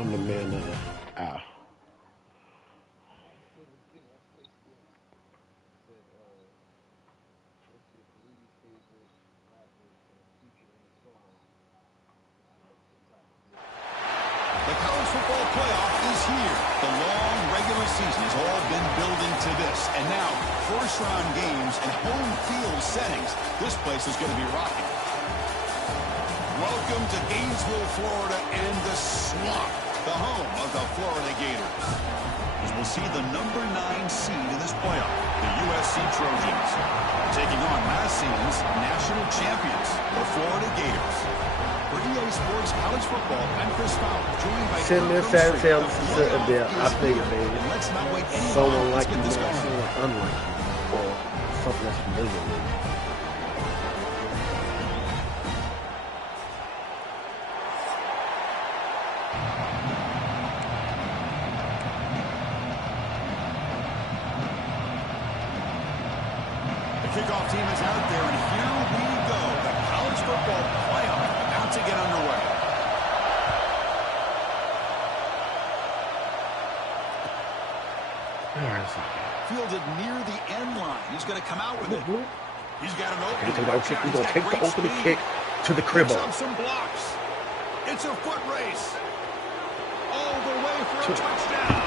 I'm the man of the hour. The college football playoff is here. The long regular season has all been building to this. And now, first-round games and home field settings. This place is going to be rocking. Welcome to Gainesville, Florida, and the swamp, the home of the Florida Gators. As we'll see the number 9 seed in this playoff, the USC Trojans, taking on last season's national champions, the Florida Gators. For EA Sports College Football, I'm Chris Fowler, joined by Sitting there tell sitting there, I figured, baby, someone like you, someone unlike you, or something that's familiar with you. Kickoff team is out there, and here we go. The college football playoff about to get underway. Fielded near the end line. He's going to come out with it. He's got an opening. He's going to take the opening kick to the cribbo. Some blocks. It's a foot race. All the way for a touchdown.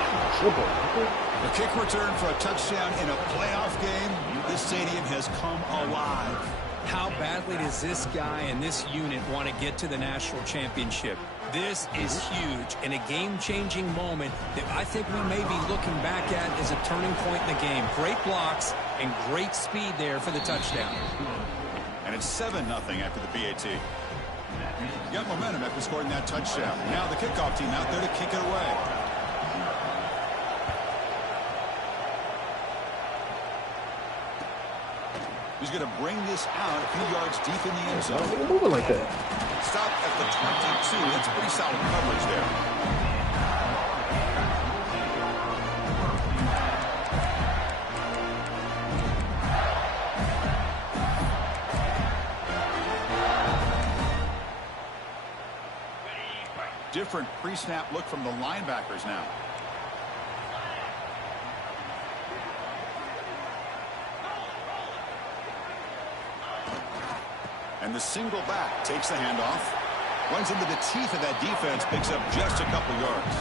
A kick return for a touchdown in a playoff game. This stadium has come alive. How badly does this guy and this unit want to get to the national championship? This is huge and a game-changing moment that I think we may be looking back at as a turning point in the game. Great blocks and great speed there for the touchdown. And it's 7-0 after the PAT. You got momentum after scoring that touchdown. Now the kickoff team out there to kick it away. He's going to bring this out a few yards deep in the end zone. Moving like that. Stop at the 22. That's pretty solid coverage there. Different pre-snap look from the linebackers now. And the single back takes the handoff, runs into the teeth of that defense, picks up just a couple yards.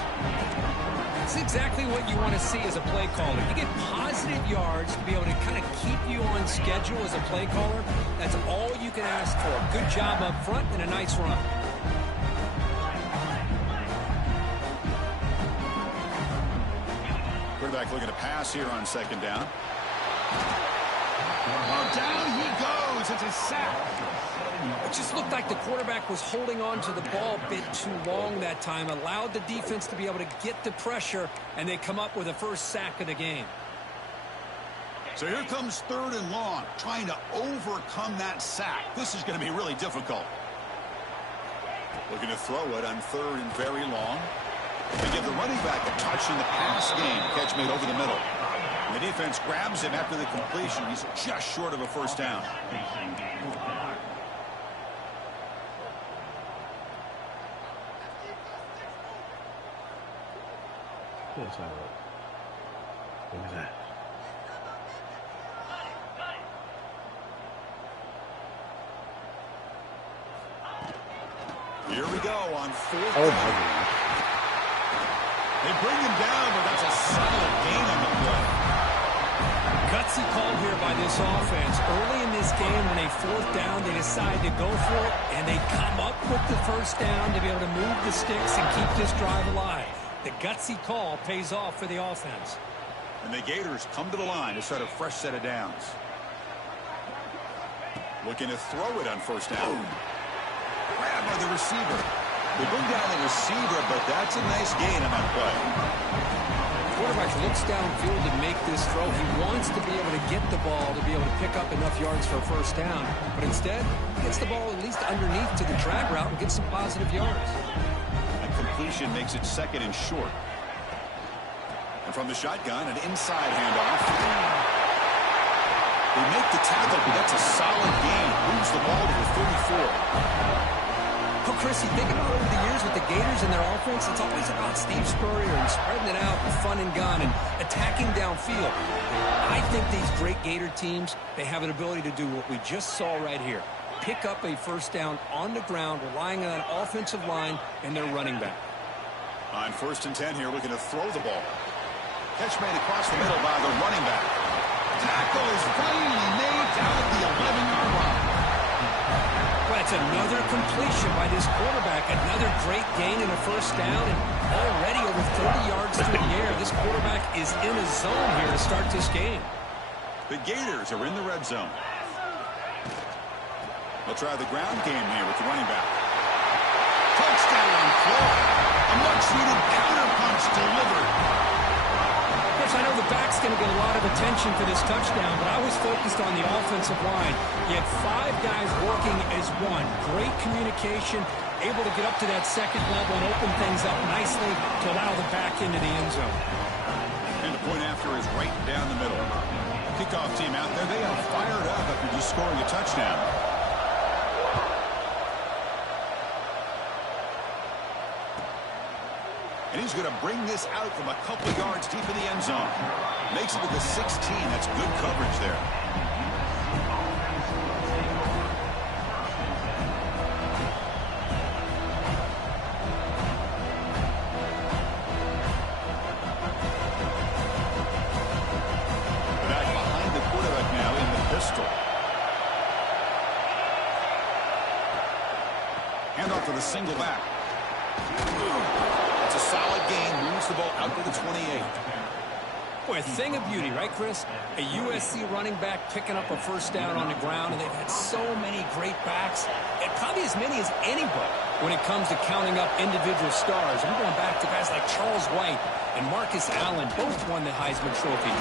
That's exactly what you want to see as a play caller. You get positive yards to be able to kind of keep you on schedule as a play caller. That's all you can ask for. Good job up front and a nice run. Quarterback looking to pass here on second down. Oh, down he goes. It's a sack. It just looked like the quarterback was holding on to the ball a bit too long that time, allowed the defense to be able to get the pressure, and they come up with the first sack of the game. So here comes 3rd and long, trying to overcome that sack. This is going to be really difficult. Looking to throw it on 3rd and very long. They give the running back a touch in the pass game. Catch made over the middle. And the defense grabs him after the completion. He's just short of a first down. What was that? Here we go on 4th Oh, down. my God. They bring him down, but that's a solid gain on the play. Gutsy call here by this offense. Early in this game, when a 4th down, they decide to go for it, and they come up with the first down to be able to move the sticks and keep this drive alive. The gutsy call pays off for the offense. And the Gators come to the line to start a fresh set of downs. Looking to throw it on first down. Grab by the receiver. They bring down the receiver, but that's a nice gain on that play. The quarterback looks downfield to make this throw. He wants to be able to get the ball to be able to pick up enough yards for a first down. But instead, he gets the ball at least underneath to the drag route and gets some positive yards. Completion makes it 2nd and short. And from the shotgun, an inside handoff. They make the tackle, but that's a solid gain. Moves the ball to the 34. Oh, Chris, you think about over the years with the Gators and their offense, it's always about Steve Spurrier and spreading it out with fun and gun and attacking downfield. I think these great Gator teams, they have an ability to do what we just saw right here. Pick up a first down on the ground, relying on an offensive line and their running back. On 1st and 10 here, looking to throw the ball. Catch made across the middle by the running back. Tackle is finally made down at the 11-yard line. That's another completion by this quarterback. Another great gain in a first down, and already over 30 yards through the air. This quarterback is in a zone here to start this game. The Gators are in the red zone. They'll try the ground game here with the running back. Touchdown, Florida. A much-needed counter-punch delivered. Chris, I know the back's going to get a lot of attention for this touchdown, but I was focused on the offensive line. You had 5 guys working as one. Great communication, able to get up to that second level and open things up nicely to allow the back into the end zone. And the point after is right down the middle. Kickoff team out there, they are fired up after just scoring a touchdown. And he's going to bring this out from a couple of yards deep in the end zone. Makes it to the 16. That's good coverage there. Back behind the quarterback now in the pistol. Handoff to the single back. It's a solid gain, moves the ball out to the 28. Boy, a thing of beauty, right, Chris? A USC running back picking up a first down on the ground, and they've had so many great backs, and probably as many as anybody when it comes to counting up individual stars. I'm going back to guys like Charles White and Marcus Allen, both won the Heisman Trophy.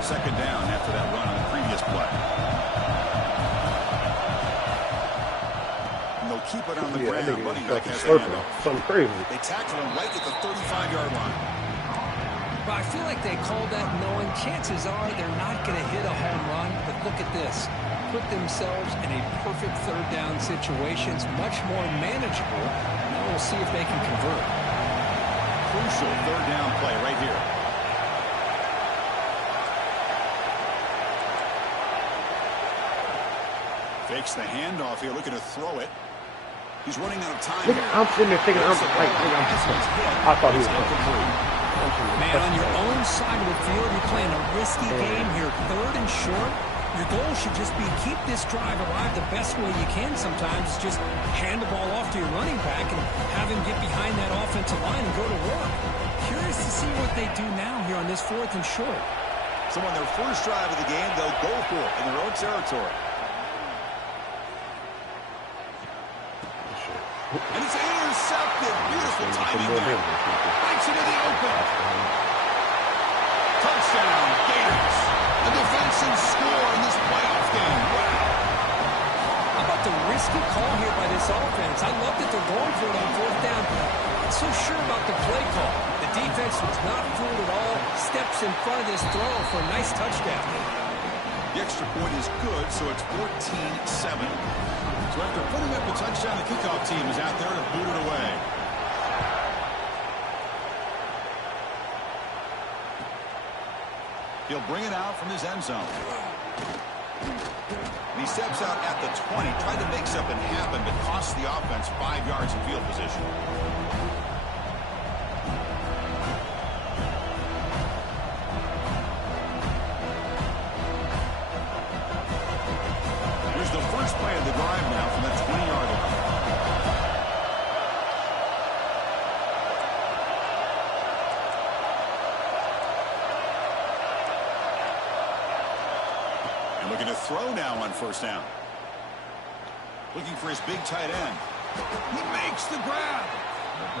Second down after that run on the previous play. And they'll keep it on the ground. Running back has the handoff. Something crazy. They tackle him right at the 35-yard line. Well, I feel like they called that knowing chances are they're not going to hit a home run, but look at this. Put themselves in a perfect third down situation. It's much more manageable. Now we'll see if they can convert. Crucial third down play right here. Fakes the handoff here, looking to throw it. He's running out of time. Look, I'm sitting there thinking, I thought he was complete. Man, on your own side of the field, you're playing a risky game here. 3rd and short. Your goal should just be keep this drive alive the best way you can sometimes. Is just hand the ball off to your running back and have him get behind that offensive line and go to work. Curious to see what they do now here on this 4th and short. So on their first drive of the game, they'll go for it in their own territory. And it's intercepted. Beautiful timing there. Right into the open. Touchdown, Gators. A defensive score in this playoff game. Wow. How about the risky call here by this offense? I love that they're going for it on 4th down. Not so sure about the play call. The defense was not fooled at all. Steps in front of this throw for a nice touchdown. The extra point is good, so it's 14-7. So after putting up a touchdown, the kickoff team is out there to boot it away. He'll bring it out from his end zone. And he steps out at the 20, tried to make something happen, but cost the offense 5 yards of field position. Here's the first play of the drive now from that 20-yard line. And looking to throw now on 1st down. Looking for his big tight end. He makes the grab.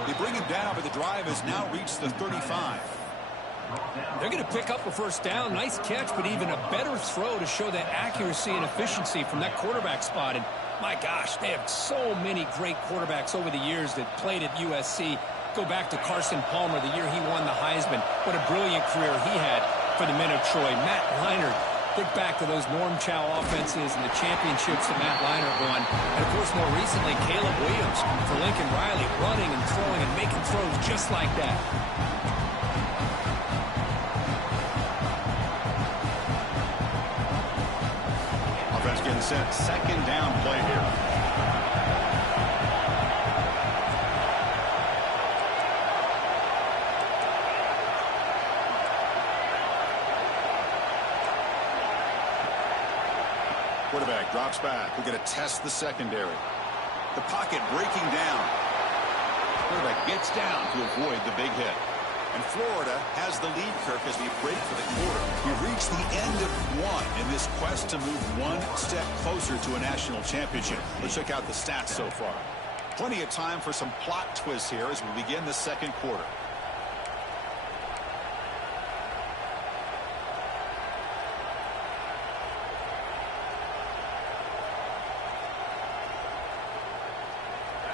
They bring him down, but the drive has now reached the 35. They're going to pick up a 1st down. Nice catch, but even a better throw to show that accuracy and efficiency from that quarterback spot. And My gosh, they have so many great quarterbacks over the years that played at USC. Go back to Carson Palmer, the year he won the Heisman. What a brilliant career he had for the men of Troy. Matt Leinart, think back to those Norm Chow offenses and the championships that Matt Leinart won. And, of course, more recently, Caleb Williams for Lincoln Riley, running and throwing and making throws just like that. Offense getting set. Second down play here. Quarterback drops back. We're going to test the secondary. The pocket breaking down. Quarterback gets down to avoid the big hit. And Florida has the lead, Kirk, as we break for the quarter. We've reached the end of one in this quest to move one step closer to a national championship. Let's check out the stats so far. Plenty of time for some plot twists here as we begin the second quarter.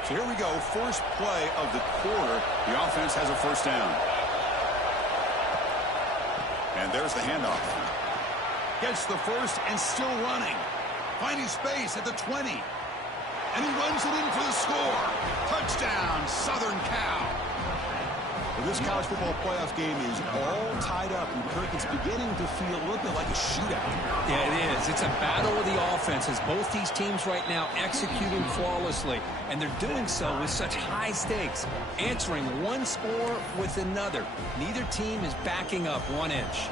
So here we go, first play of the quarter. The offense has a first down. And there's the handoff. Gets the first and still running. Finding space at the 20. And he runs it in for the score. Touchdown, Southern Cal. Well, this college football playoff game is all tied up, and Kirk, it's beginning to feel a little bit like a shootout. Yeah, it is. It's a battle of the offenses. Both these teams right now executing flawlessly, and they're doing so with such high stakes, answering one score with another. Neither team is backing up 1 inch.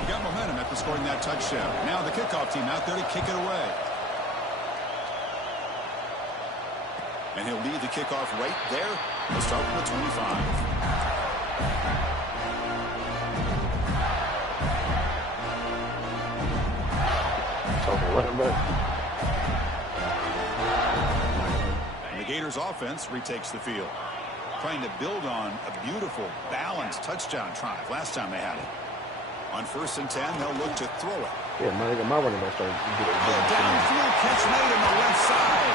He got momentum after scoring that touchdown. Now the kickoff team out there to kick it away. And he'll lead the kickoff right there. We'll start from the 25. And the Gators offense retakes the field, trying to build on a beautiful, balanced touchdown drive last time they had it. On 1st and 10, they'll look to throw it. Yeah, my running back started Downfield catch made on the left side.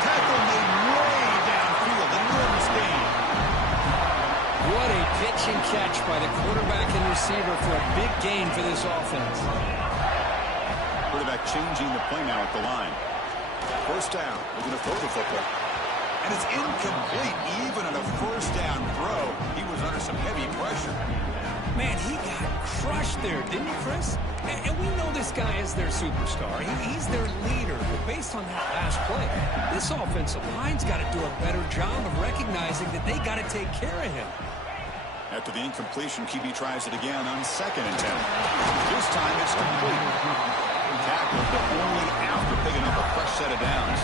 Tackle made way downfield. Enormous gain. What a pitch and catch by the quarterback and receiver for a big gain for this offense. Quarterback changing the play now at the line. First down. We're going to throw the football. And it's incomplete. Even on a first down throw, he was under some heavy pressure. Man, he got crushed there, didn't he, Chris? And we know this guy is their superstar. He's their leader. But based on that last play, this offensive line's got to do a better job of recognizing that they got to take care of him. After the incompletion, QB tries it again on 2nd and 10. This time it's complete. Tackled, but only after picking up a fresh set of downs.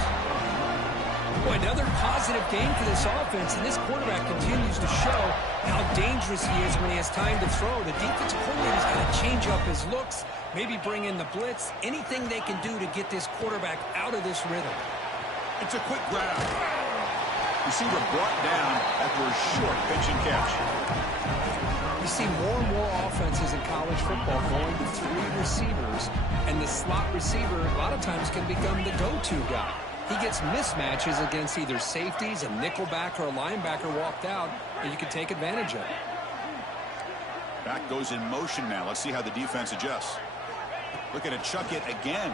Boy, another positive game for this offense, and this quarterback continues to show how dangerous he is when he has time to throw. The defensive coordinator's got to change up his looks, maybe bring in the blitz, anything they can do to get this quarterback out of this rhythm. It's a quick grab. Receiver brought down after a short pitch and catch. You see more and more offenses in college football going to 3 receivers, and the slot receiver a lot of times can become the go-to guy. He gets mismatches against either safeties, a nickelback, or a linebacker walked out, and you can take advantage of it. Back goes in motion now. Let's see how the defense adjusts. Looking to chuck it again.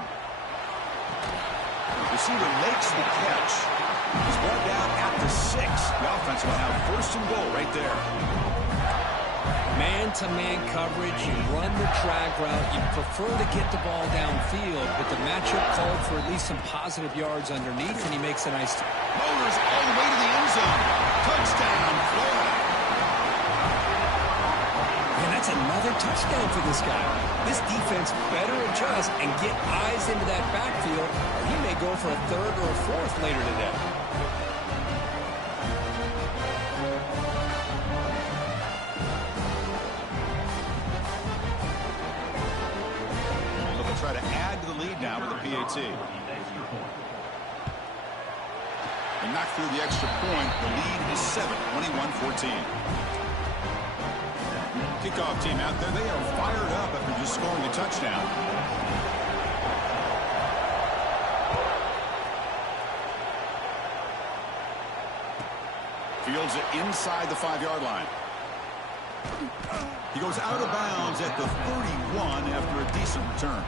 Receiver makes the catch. He's brought down at the 6. The offense will have 1st and goal right there. Man-to-man coverage, you run the drag route, you prefer to get the ball downfield, but the matchup called for at least some positive yards underneath, and he makes a nice... Motors all the way to the end zone. Touchdown, Florida. And that's another touchdown for this guy. This defense better adjust and get eyes into that backfield, or he may go for a 3rd or a 4th later today. Try to add to the lead now with the PAT. And knock through the extra point. The lead is 7, 21-14. Kickoff team out there. They are fired up after just scoring a touchdown. Fields it inside the 5-yard line. He goes out of bounds at the 31 after a decent return.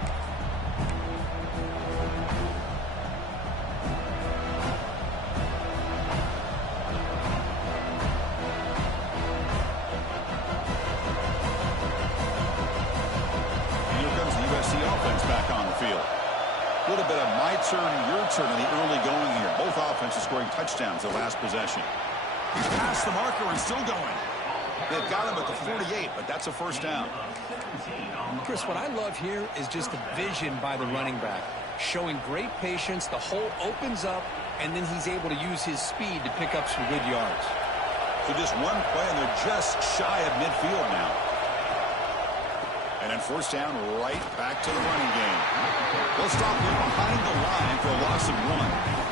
And here comes the USC offense back on the field. A little bit of my turn, your turn in the early going here. Both offenses scoring touchdowns the last possession. He's past the marker and still going. They've got him at the 48, but that's a first down. Chris, what I love here is just the vision by the running back. Showing great patience, the hole opens up, and then he's able to use his speed to pick up some good yards. So just one play, and they're just shy of midfield now. And then first down, right back to the running game. They'll stop him behind the line for a loss of 1.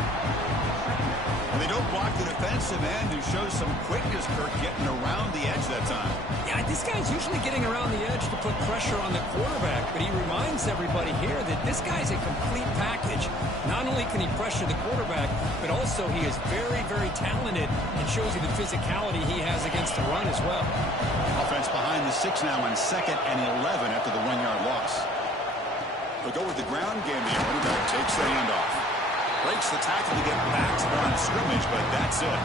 And they don't block the defensive end, who shows some quickness, Kirk, getting around the edge that time. Yeah, this guy's usually getting around the edge to put pressure on the quarterback, but he reminds everybody here that this guy's a complete package. Not only can he pressure the quarterback, but also he is very, very talented and shows you the physicality he has against the run as well. Offense behind the 6 now on 2nd and 11 after the 1-yard loss. They'll go with the ground game. The running back takes the handoff. Breaks the tackle to get back to the line of scrimmage, but that's it.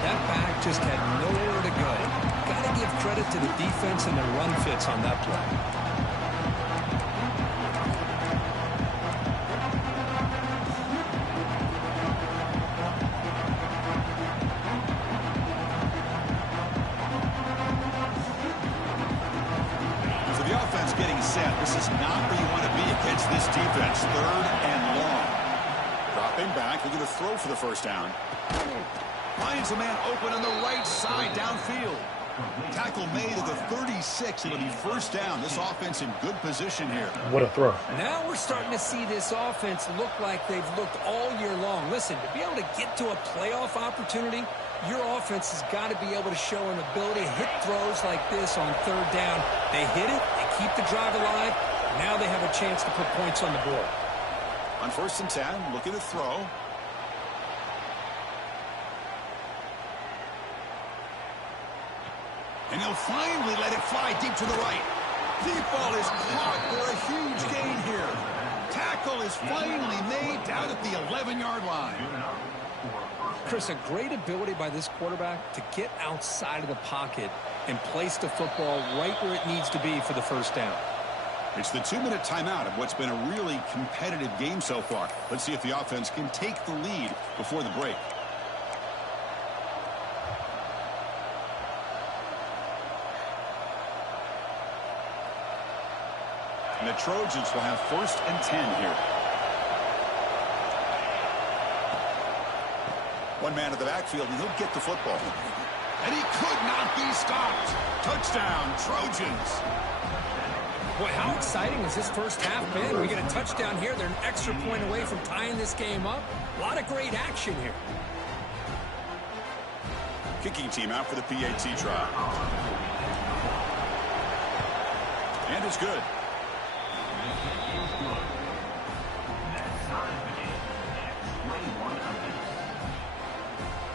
That back just had nowhere to go. Got to give credit to the defense and their run fits on that play. So the offense getting set. This is not where you want to be against this defense. 3rd and long. Dropping back, they're going to throw for the first down. Finds a man open on the right side downfield. Tackle made at the 36. It'll be first down. This offense in good position here. What a throw. Now we're starting to see this offense look like they've looked all year long. Listen, to be able to get to a playoff opportunity, your offense has got to be able to show an ability to hit throws like this on 3rd down. They hit it, they keep the drive alive. Now they have a chance to put points on the board. On 1st and 10, looking to throw. And he'll finally let it fly deep to the right. Deep ball is caught for a huge gain here. Tackle is finally made down at the 11-yard line. Chris, a great ability by this quarterback to get outside of the pocket and place the football right where it needs to be for the first down. It's the 2-minute timeout of what's been a really competitive game so far. Let's see if the offense can take the lead before the break. And the Trojans will have 1st and 10 here. One man at the backfield, and he'll get the football. And he could not be stopped. Touchdown, Trojans. Boy, how exciting has this first half been? We get a touchdown here. They're an extra point away from tying this game up. A lot of great action here. Kicking team out for the PAT try. And it's good.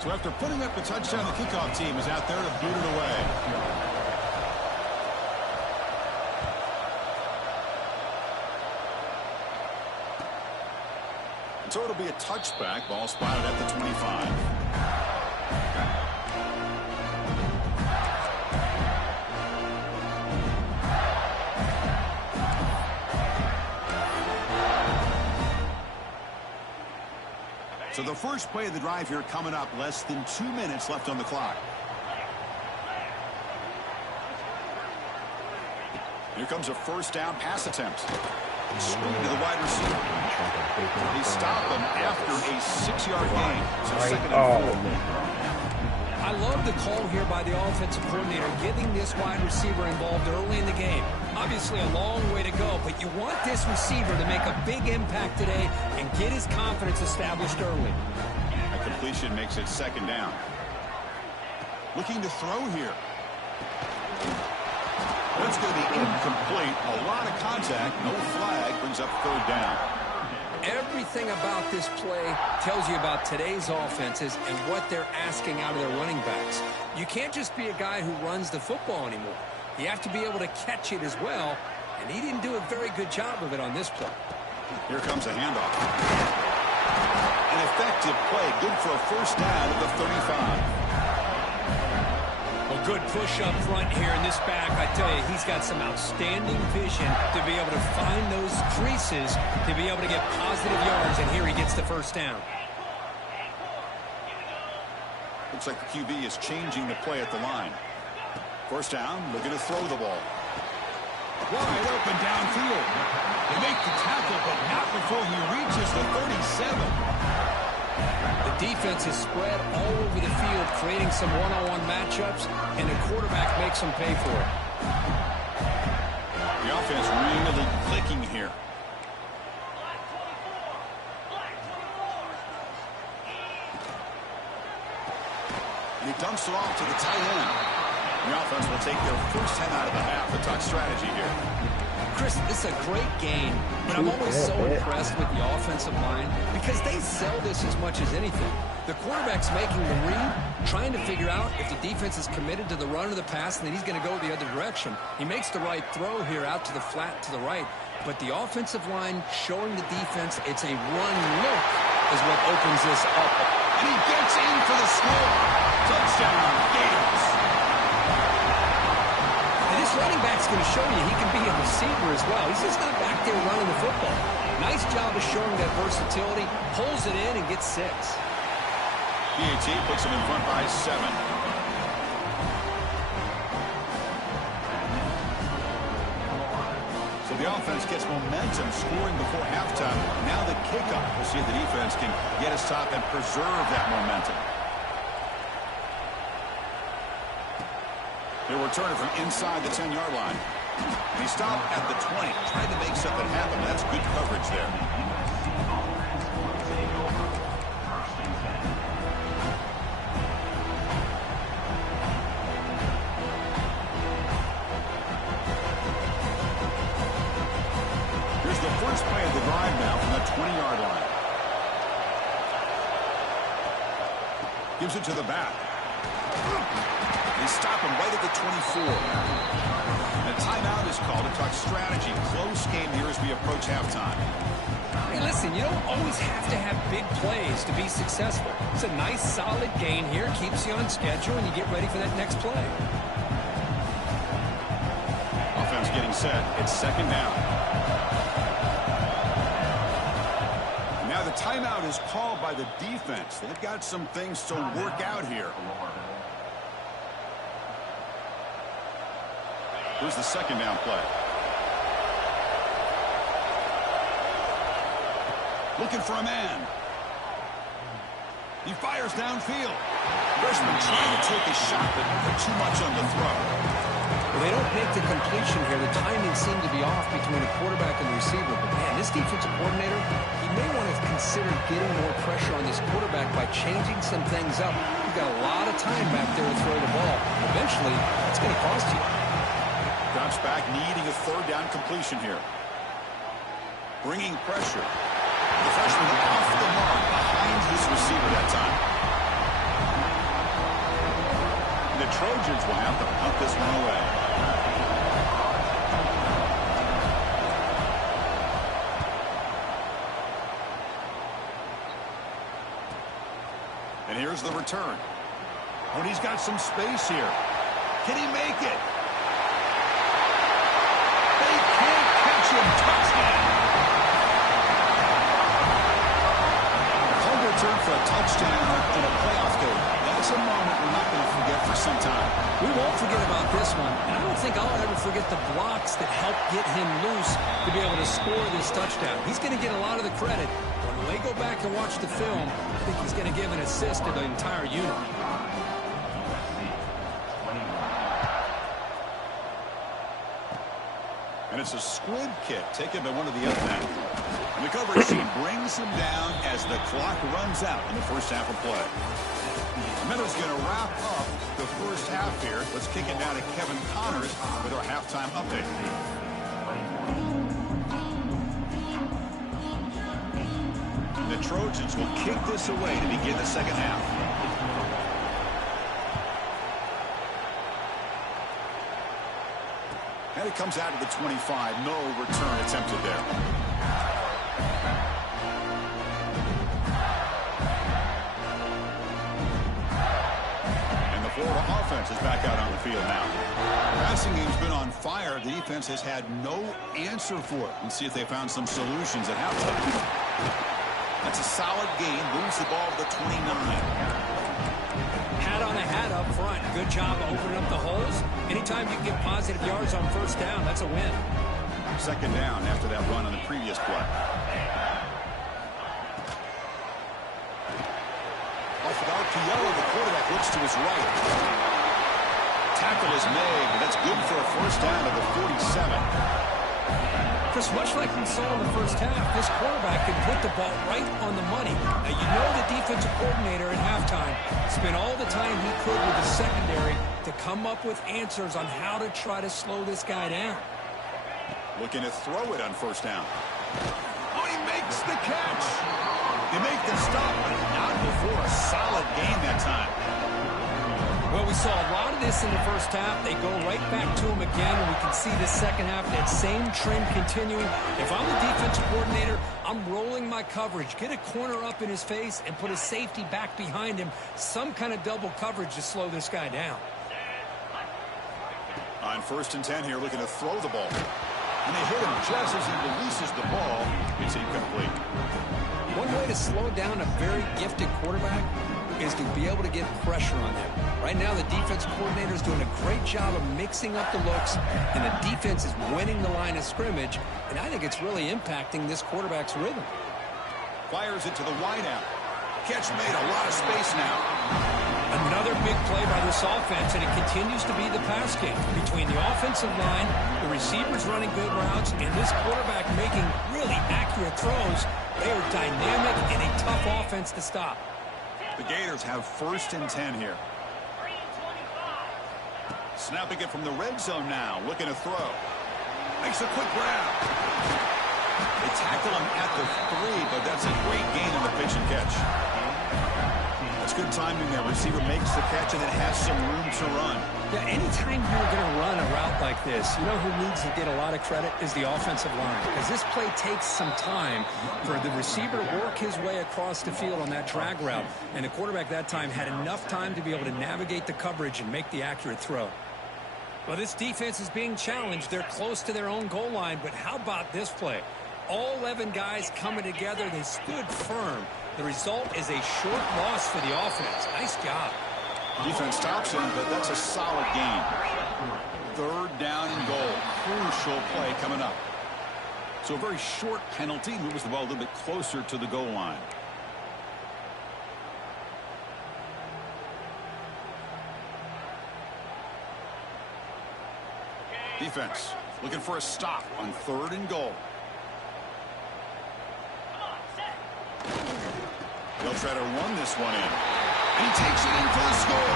So after putting up the touchdown, the kickoff team is out there to boot it away. So it'll be a touchback. Ball spotted at the 25. So the first play of the drive here coming up, less than 2 minutes left on the clock. Here comes a first down pass attempt. Screen to the wide receiver. They stop him after a 6-yard gain. So 2nd and 4. I love the call here by the offensive coordinator, getting this wide receiver involved early in the game. Obviously a long way to go, but you want this receiver to make a big impact today and get his confidence established early. A completion makes it 2nd down. Looking to throw here. That's going to be incomplete. A lot of contact. No flag. Brings up 3rd down. Everything about this play tells you about today's offenses and what they're asking out of their running backs. You can't just be a guy who runs the football anymore. You have to be able to catch it as well, and he didn't do a very good job of it on this play. Here comes a handoff. An effective play, good for a first down at the 35. Well, good push up front here in this back. I tell you, he's got some outstanding vision to be able to find those creases, to be able to get positive yards, and here he gets the first down. Looks like the QB is changing the play at the line. First down, looking to throw the ball. Wide open downfield. They make the tackle, but not before he reaches the 37. The defense is spread all over the field, creating some one-on-one matchups, and the quarterback makes them pay for it. The offense really clicking here. And he dumps it off to the tight end. The offense will take their first 10 out of the half to talk strategy here. Chris, this is a great game, but I'm always so impressed with the offensive line because they sell this as much as anything. The quarterback's making the read, trying to figure out if the defense is committed to the run or the pass, and then he's going to go the other direction. He makes the right throw here out to the flat to the right, but the offensive line showing the defense it's a run look is what opens this up. And he gets in for the score. Touchdown, Gators. This running back's going to show you he can be a receiver as well. He's just not back there running the football. Nice job of showing that versatility. Pulls it in and gets 6. BAT puts him in front by 7. So the offense gets momentum, scoring before halftime. Now the kickoff. We'll see if the defense can get a stop and preserve that momentum. He'll return it from inside the 10-yard line. And he stopped at the 20, trying to make something happen. That's good coverage there. Here's the first play of the drive now from the 20-yard line. Gives it to the back. They stop him right at the 24. And a timeout is called to talk strategy. Close game here as we approach halftime. Hey, listen, you don't always have to have big plays to be successful. It's a nice, solid gain here. Keeps you on schedule, and you get ready for that next play. Offense getting set. It's second down. Now the timeout is called by the defense. They've got some things to work out here. Here's the second down play. Looking for a man. He fires downfield. Freshman trying to take a shot, but too much on the throw. Well, they don't make the completion here. The timing seemed to be off between the quarterback and the receiver. But, man, this defensive coordinator, he may want to consider getting more pressure on this quarterback by changing some things up. You've got a lot of time back there to throw the ball. Eventually, it's going to cost you. Drops back, needing a third down completion here. Bringing pressure. The freshman off the mark behind his receiver that time. And the Trojans will have to punt this one away. And here's the return. Oh, and he's got some space here. Can he make it? Touchdown. Hold return for a touchdown in a playoff game. That's a moment we're not going to forget for some time. We won't forget about this one, and I don't think I'll ever forget the blocks that helped get him loose to be able to score this touchdown. He's going to get a lot of the credit. When they go back and watch the film, I think he's going to give an assist to the entire unit. And it's a squib kick taken by one of the other men. And the coverage team brings him down as the clock runs out in the first half of play. Miller's going to wrap up the first half here. Let's kick it down to Kevin Connors with our halftime update. And the Trojans will kick this away to begin the second half. And it comes out to the 25. No return attempted there. And the Florida offense is back out on the field now. The passing game's been on fire. The defense has had no answer for it. Let's see if they found some solutions at halftime. That's a solid gain. Moves the ball to the 29. Hat on a hat up front. Good job opening up the holes. Anytime you can get positive yards on first down, that's a win. Second down after that run on the previous play. Off without Piello, the quarterback looks to his right. Tackle is made, but that's good for a first down at the 47. Chris, much like we saw in the first half, this quarterback can put the ball right on the money. Now, you know the defensive coordinator at halftime spent all the time he could with the secondary to come up with answers on how to try to slow this guy down. Looking to throw it on first down. Oh, he makes the catch. They make the stop, but not before a solid gain that time. Well, we saw a lot of this in the first half. They go right back to him again, and we can see the second half, that same trend continuing. If I'm the defensive coordinator, I'm rolling my coverage. Get a corner up in his face and put a safety back behind him. Some kind of double coverage to slow this guy down. On 1st and 10 here, looking to throw the ball. And they hit him just as he releases the ball. It's incomplete. One way to slow down a very gifted quarterback is to be able to get pressure on him. Right now, the defense coordinator is doing a great job of mixing up the looks, and the defense is winning the line of scrimmage, and I think it's really impacting this quarterback's rhythm. Fires it to the wideout. Catch made, a lot of space now. Another big play by this offense, and it continues to be the pass game. Between the offensive line, the receivers running good routes, and this quarterback making really accurate throws, they are dynamic and a tough offense to stop. The Gators have 1st and 10 here. Snapping it from the red zone now, looking to throw. Makes a quick grab. They tackle him at the 3, but that's a great gain in the pitch and catch. That's good timing there. Receiver makes the catch and it has some room to run. Yeah, anytime you're going to run a route like this, you know who needs to get a lot of credit is the offensive line. Because this play takes some time for the receiver to work his way across the field on that drag route. And the quarterback that time had enough time to be able to navigate the coverage and make the accurate throw. Well, this defense is being challenged. They're close to their own goal line. But how about this play? All 11 guys coming together. They stood firm. The result is a short loss for the offense. Nice job. Defense stops him, but that's a solid gain. 3rd down and goal. Crucial play coming up. So a very short penalty moves the ball a little bit closer to the goal line. Defense looking for a stop on 3rd and goal. They'll try to run this one in. And he takes it in for the score.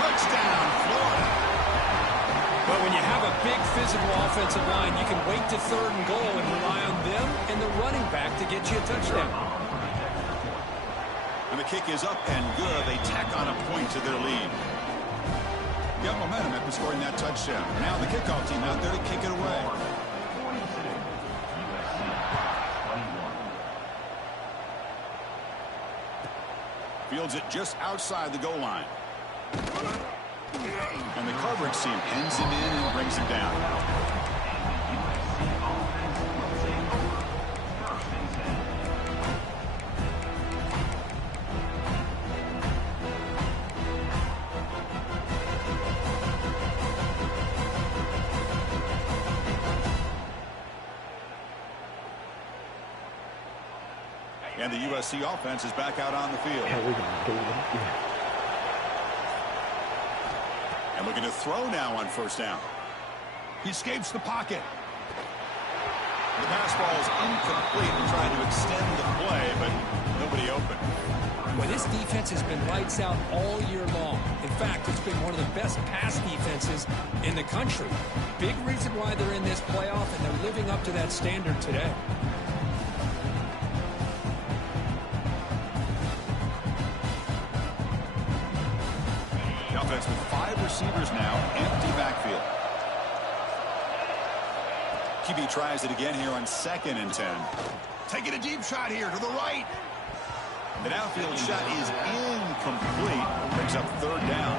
Touchdown, Florida. Well, when you have a big physical offensive line, you can wait to 3rd and goal and rely on them and the running back to get you a touchdown. And the kick is up and good. They tack on a point to their lead. Got momentum after scoring that touchdown. Now the kickoff team out there to kick it away. Fields it just outside the goal line. And the coverage team pins him in and brings him down. And the USC offense is back out on the field. And looking to throw now on 1st down. He escapes the pocket. The pass ball is incomplete. They're trying to extend the play, but nobody open. Well, this defense has been lights out all year long. In fact, it's been one of the best pass defenses in the country. Big reason why they're in this playoff, and they're living up to that standard today. receivers now, empty backfield. QB tries it again here on 2nd and 10. Taking a deep shot here to the right. The outfield shot is incomplete. Brings up 3rd down.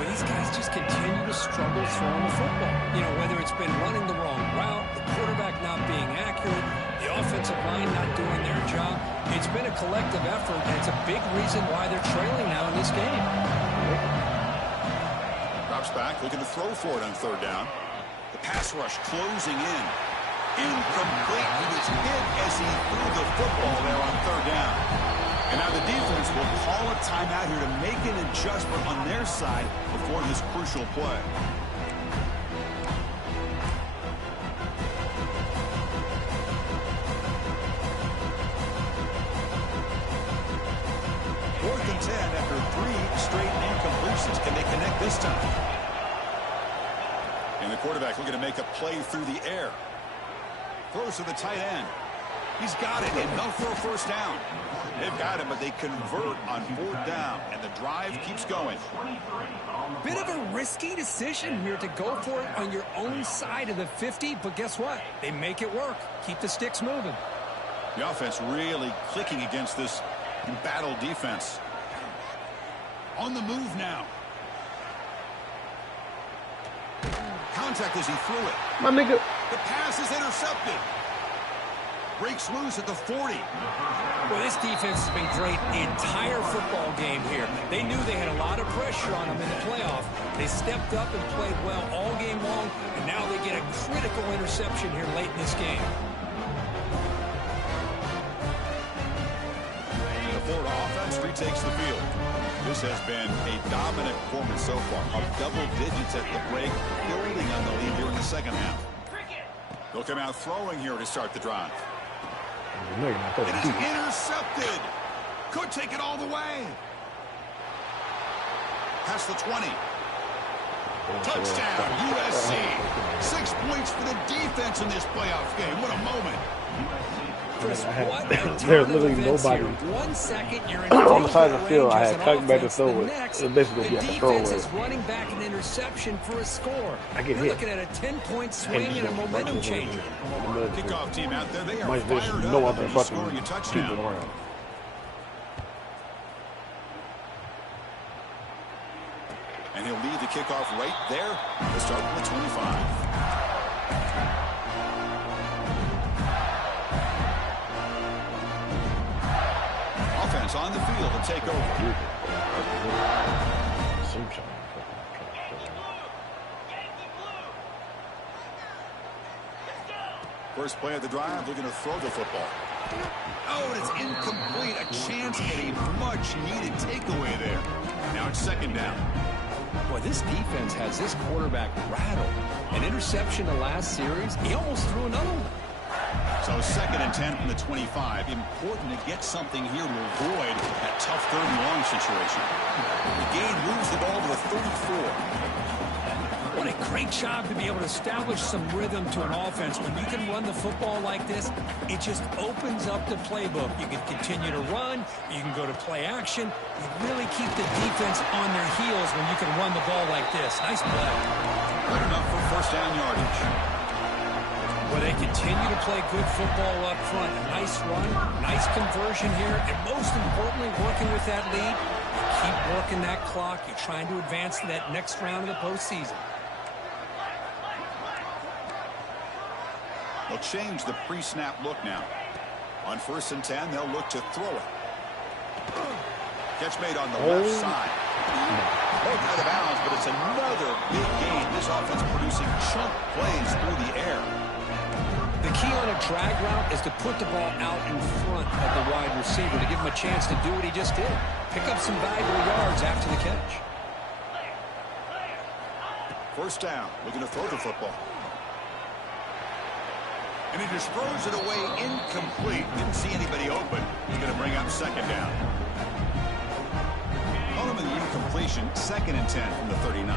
Well, these guys just continue to struggle throwing the football. You know, whether it's been running the wrong route, the quarterback not being accurate, the offensive line not doing their job. It's been a collective effort, and it's a big reason why they're trailing now in this game. Drops back, looking to throw for it on 3rd down. The pass rush closing in. Incomplete. He was hit as he threw the football there on 3rd down. And now the defense will call a timeout here to make an adjustment on their side before this crucial play. Fourth and 10 after 3 straight incompletions. Can they connect this time? And the quarterback looking to make a play through the air. Throws to the tight end. He's got it, and they'll throw 1st down. They've got it, but they convert on 4th down, and the drive keeps going. Bit of a risky decision here to go for it on your own side of the 50, but guess what? They make it work. Keep the sticks moving. The offense really clicking against this embattled defense. On the move now. Contact as he threw it. My nigga. The pass is intercepted. Breaks loose at the 40. Well, this defense has been great the entire football game here. They knew they had a lot of pressure on them in the playoff. They stepped up and played well all game long, and now they get a critical interception here late in this game. The Florida offense retakes the field. This has been a dominant performance so far. Up double digits at the break, building on the lead here in the 2nd half. They'll come out throwing here to start the drive. It is intercepted. Could take it all the way. Past the 20. Touchdown, USC. 6 points for the defense in this playoff game. What a moment. Chris, there's literally nobody 1 second, you're in on the side of the field. I range had as cut an back to offense. throw The it. next, It's basically the going to be a defense throwaway. is running back an interception for a score. I get You're hit. looking at a 10-point swing and a momentum changer. Kickoff team out there. They are There's fired no up other after fucking scoring a people touchdown. around. And he'll lead the kickoff right there. We'll start from the 25. Offense on the field to take over. First play of the drive, looking to throw the football. Oh, and it's incomplete. A chance at a much-needed takeaway there. Now it's 2nd down. Boy, this defense has this quarterback rattled. An interception the last series, he almost threw another one. So 2nd and 10 from the 25. Important to get something here to avoid that tough 3rd and long situation. The gain moves the ball to the 34. What a great job to be able to establish some rhythm to an offense. When you can run the football like this, it just opens up the playbook. You can continue to run. You can go to play action. You really keep the defense on their heels when you can run the ball like this. Nice play. Good enough for 1st down yardage. Well, they continue to play good football up front. Nice run, nice conversion here, and most importantly, working with that lead. You keep working that clock. You're trying to advance to that next round of the postseason. They'll change the pre-snap look now. On 1st and 10, they'll look to throw it. Catch made on the left side. Both out of bounds, but it's another big gain. This offense producing chunk plays through the air. The key on a drag route is to put the ball out in front of the wide receiver to give him a chance to do what he just did. Pick up some valuable yards after the catch. 1st down, looking to throw the football. And he just throws it away incomplete. Didn't see anybody open. He's going to bring up 2nd down. On him in the incompletion, 2nd and 10 from the 39.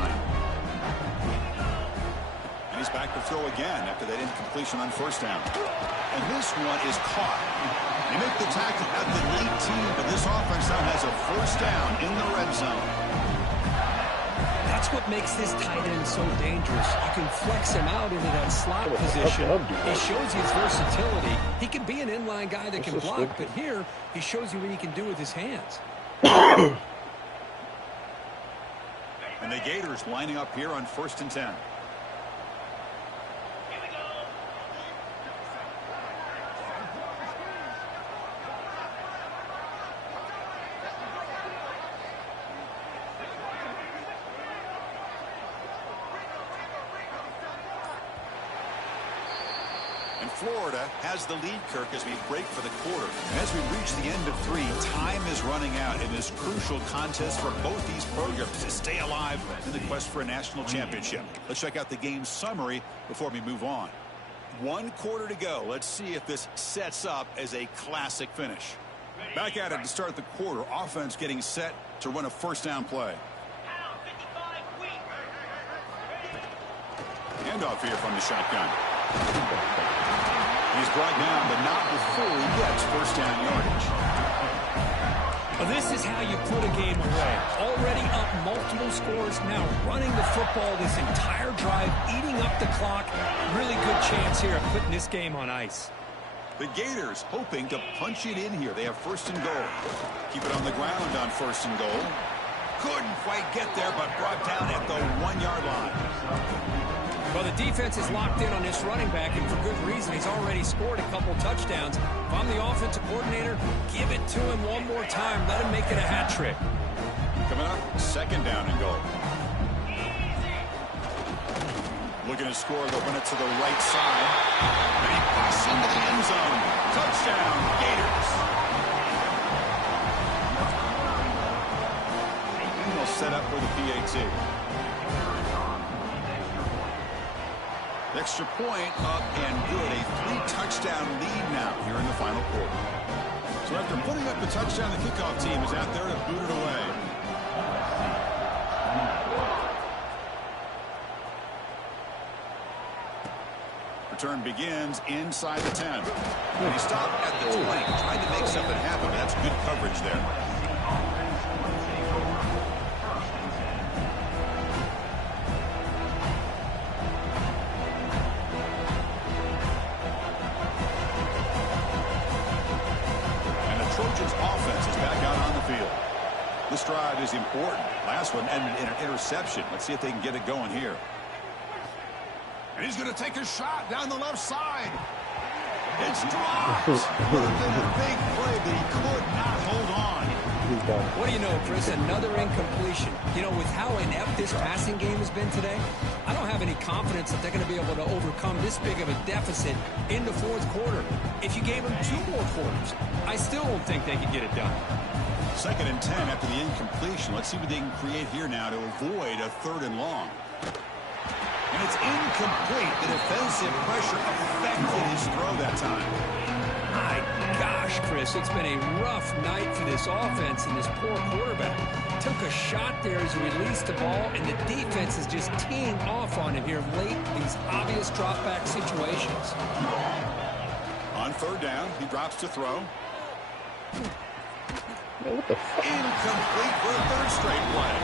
And he's back to throw again after that incompletion on 1st down. And this one is caught. They make the tackle at the 19, but this offense now has a 1st down in the red zone. That's what makes this tight end so dangerous. You can flex him out into that slot position. He shows you his versatility. He can be an inline guy that can block, but here he shows you what he can do with his hands. And the Gators lining up here on 1st and 10. And Florida has the lead, Kirk, as we break for the quarter. And as we reach the end of 3, time is running out in this crucial contest for both these programs to stay alive in the quest for a national championship. Let's check out the game summary before we move on. 1 quarter to go. Let's see if this sets up as a classic finish. Back at it to start the quarter. Offense getting set to run a first down play. Handoff here from the shotgun. He's brought down, but not before he gets first down yardage. Well, this is how you put a game away. Already up multiple scores, now running the football this entire drive, eating up the clock. Really good chance here of putting this game on ice. The Gators hoping to punch it in here. They have 1st and goal. Keep it on the ground on 1st and goal. Couldn't quite get there, but brought down at the 1-yard line. Well, the defense is locked in on this running back, and for good reason. He's already scored a couple touchdowns. If I'm the offensive coordinator, give it to him one more time. Let him make it a hat trick. Coming up, 2nd down and goal. Looking to score, they'll run it to the right side. And he busts into the end zone. Touchdown, Gators. And they'll set up for the PAT. Extra point up and good. A 3-touchdown lead now here in the final quarter. So after putting up the touchdown, the kickoff team is out there to boot it away. Return begins inside the 10. And he stopped at the 20. Tried to make something happen. That's good coverage there. Offense is back out on the field. This drive is important. Last one ended in an interception. Let's see if they can get it going here. And he's going to take a shot down the left side. It's dropped. Would have been a big play, but he could not hold on. What do you know, Chris? Another incompletion. You know, with how inept this passing game has been today, I don't have any confidence that they're going to be able to overcome this big of a deficit in the 4th quarter. If you gave them 2 more quarters, I still don't think they could get it done. 2nd and 10 after the incompletion. Let's see what they can create here now to avoid a 3rd and long. And it's incomplete. The defensive pressure affected his throw that time. My gosh, Chris, it's been a rough night for this offense and this poor quarterback. Took a shot there as he released the ball, and the defense is just teeing off on him here late in these obvious drop-back situations. On 3rd down, he drops to throw. Man, what the fuck? Incomplete for a 3rd straight play.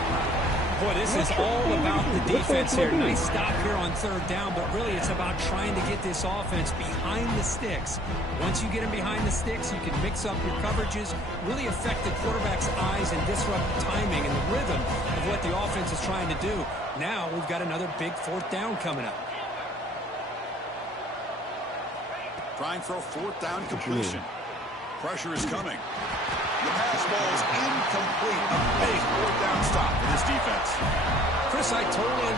Boy, this is all about the defense here. Nice stop here on 3rd down, but really it's about trying to get this offense behind the sticks. Once you get them behind the sticks, you can mix up your coverages, really affect the quarterback's eyes and disrupt the timing and the rhythm of what the offense is trying to do. Now we've got another big 4th down coming up. Trying for a 4th down completion. Pressure is coming. The pass ball is incomplete. A big 4th down stop for this defense. Chris, I totally understand.